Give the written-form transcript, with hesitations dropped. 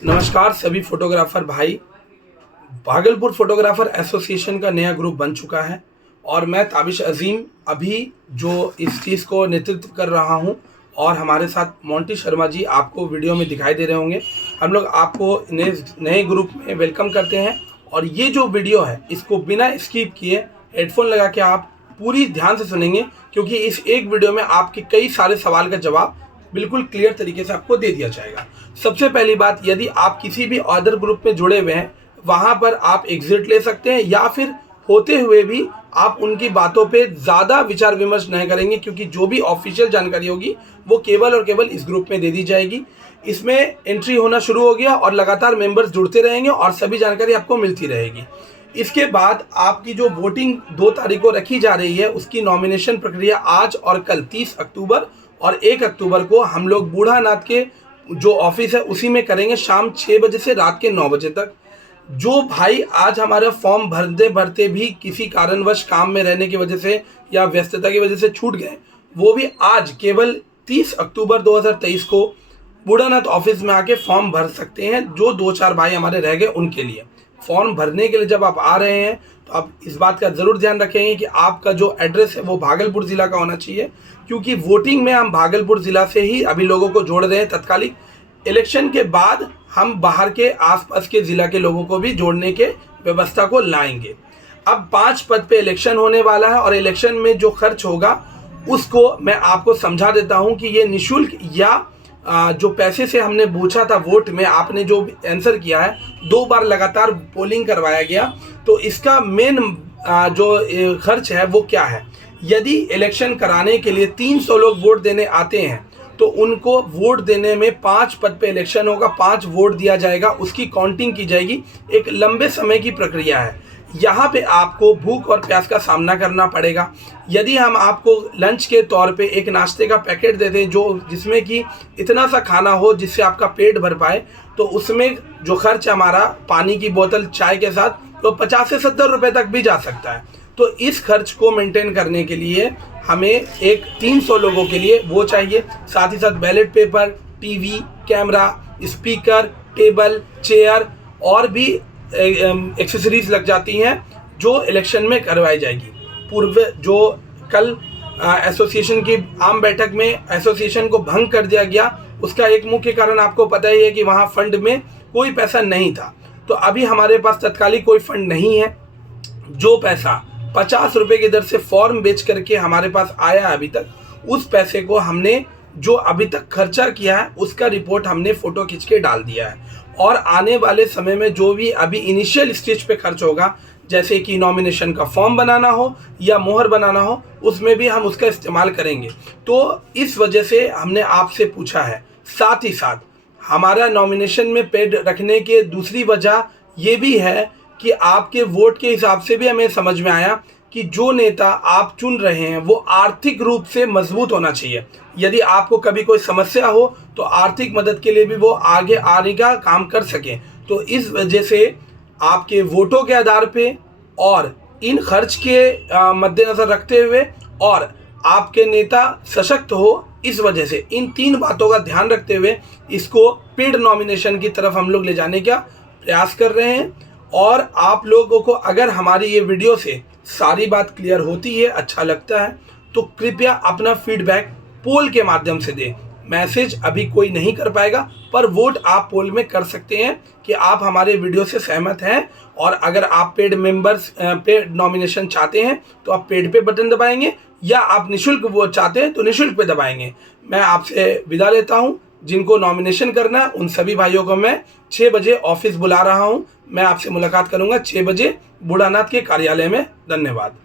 नमस्कार सभी फोटोग्राफर भाई। भागलपुर फोटोग्राफर एसोसिएशन का नया ग्रुप बन चुका है और मैं ताबिश अजीम अभी जो इस चीज़ को नेतृत्व कर रहा हूं और हमारे साथ मोंटी शर्मा जी आपको वीडियो में दिखाई दे रहे होंगे। हम लोग आपको नए ग्रुप में वेलकम करते हैं और ये जो वीडियो है इसको बिना स्किप किए हेडफोन लगा के आप पूरी ध्यान से सुनेंगे, क्योंकि इस एक वीडियो में आपके कई सारे सवाल का जवाब बिल्कुल क्लियर तरीके से आपको दे दिया जाएगा। सबसे पहली बात, यदि आप किसी भी अदर ग्रुप में जुड़े हुए हैं वहां पर आप एग्जिट ले सकते हैं, या फिर होते हुए भी आप उनकी बातों पे ज़्यादा विचार विमर्श नहीं करेंगे, क्योंकि जो भी ऑफिशियल जानकारी होगी वो केवल और केवल इस ग्रुप में दे दी जाएगी। इसमें एंट्री होना शुरू हो गया और लगातार मेंबर्स जुड़ते रहेंगे और सभी जानकारी आपको मिलती रहेगी। इसके बाद आपकी जो वोटिंग 2 तारीख को रखी जा रही है उसकी नॉमिनेशन प्रक्रिया आज और कल 30 अक्टूबर और 1 अक्टूबर को हम लोग बूढ़ानाथ के जो ऑफिस है उसी में करेंगे, शाम 6 बजे से रात के 9 बजे तक। जो भाई आज हमारा फॉर्म भरते भरते भी किसी कारणवश काम में रहने की वजह से या व्यस्तता की वजह से छूट गए, वो भी आज केवल 30 अक्टूबर 2023 को बूढ़ानाथ ऑफिस में आके फॉर्म भर सकते हैं। जो 2-4 भाई हमारे रह गए उनके लिए फॉर्म भरने के लिए जब आप आ रहे हैं तो आप इस बात का ज़रूर ध्यान रखेंगे कि आपका जो एड्रेस है वो भागलपुर ज़िला का होना चाहिए, क्योंकि वोटिंग में हम भागलपुर ज़िला से ही अभी लोगों को जोड़ रहे हैं तत्कालिक। इलेक्शन के बाद हम बाहर के आसपास के ज़िला के लोगों को भी जोड़ने के व्यवस्था को लाएंगे। अब 5 पद पे इलेक्शन होने वाला है और इलेक्शन में जो खर्च होगा उसको मैं आपको समझा देता हूँ कि ये निःशुल्क या जो पैसे से हमने पूछा था वोट में, आपने जो आंसर किया है 2 बार लगातार पोलिंग करवाया गया, तो इसका मेन जो खर्च है वो क्या है। यदि इलेक्शन कराने के लिए 300 लोग वोट देने आते हैं तो उनको वोट देने में 5 पद पे इलेक्शन होगा, 5 वोट दिया जाएगा, उसकी काउंटिंग की जाएगी। एक लंबे समय की प्रक्रिया है। यहाँ पे आपको भूख और प्यास का सामना करना पड़ेगा। यदि हम आपको लंच के तौर पे एक नाश्ते का पैकेट देते हैं जो जिसमें कि इतना सा खाना हो जिससे आपका पेट भर पाए, तो उसमें जो खर्च हमारा पानी की बोतल चाय के साथ तो 50 से 70 रुपये तक भी जा सकता है। तो इस खर्च को मेंटेन करने के लिए हमें एक 300 लोगों के लिए वो चाहिए, साथ ही साथ ballot paper, TV, camera, speaker, table, chair और भी एक्सेसरीज लग जाती हैं जो इलेक्शन में करवाई जाएगी। पूर्व जो कल एसोसिएशन की आम बैठक में एसोसिएशन को भंग कर दिया गया, उसका एक मुख्य कारण आपको पता ही है कि वहाँ फंड में कोई पैसा नहीं था। तो अभी हमारे पास तत्कालिक कोई फंड नहीं है। जो पैसा 50 रुपये की दर से फॉर्म बेच करके हमारे पास आया अभी तक, उस पैसे को हमने जो अभी तक खर्चा किया है उसका रिपोर्ट हमने फ़ोटो खींच के डाल दिया है। और आने वाले समय में जो भी अभी इनिशियल स्टेज पे खर्च होगा, जैसे कि नॉमिनेशन का फॉर्म बनाना हो या मोहर बनाना हो, उसमें भी हम उसका इस्तेमाल करेंगे। तो इस वजह से हमने आपसे पूछा है। साथ ही साथ हमारा नॉमिनेशन में पेड रखने की दूसरी वजह ये भी है कि आपके वोट के हिसाब से भी हमें समझ में आया कि जो नेता आप चुन रहे हैं वो आर्थिक रूप से मजबूत होना चाहिए। यदि आपको कभी कोई समस्या हो तो आर्थिक मदद के लिए भी वो आगे आने का काम कर सकें। तो इस वजह से आपके वोटों के आधार पे और इन खर्च के मद्देनज़र रखते हुए और आपके नेता सशक्त हो, इस वजह से इन 3 बातों का ध्यान रखते हुए इसको पेड नॉमिनेशन की तरफ हम लोग ले जाने का प्रयास कर रहे हैं। और आप लोगों को अगर हमारी ये वीडियो से सारी बात क्लियर होती है, अच्छा लगता है, तो कृपया अपना फीडबैक पोल के माध्यम से दें। मैसेज अभी कोई नहीं कर पाएगा, पर वोट आप पोल में कर सकते हैं कि आप हमारे वीडियो से सहमत हैं। और अगर आप पेड नॉमिनेशन चाहते हैं तो आप पेड पे बटन दबाएंगे, या आप निःशुल्क वो चाहते हैं तो निःशुल्क पे दबाएंगे। मैं आपसे विदा लेता हूँ। जिनको नॉमिनेशन करना है उन सभी भाइयों को मैं 6 बजे ऑफिस बुला रहा हूँ। मैं आपसे मुलाकात करूँगा 6 बजे बूढ़ानाथ के कार्यालय में। धन्यवाद।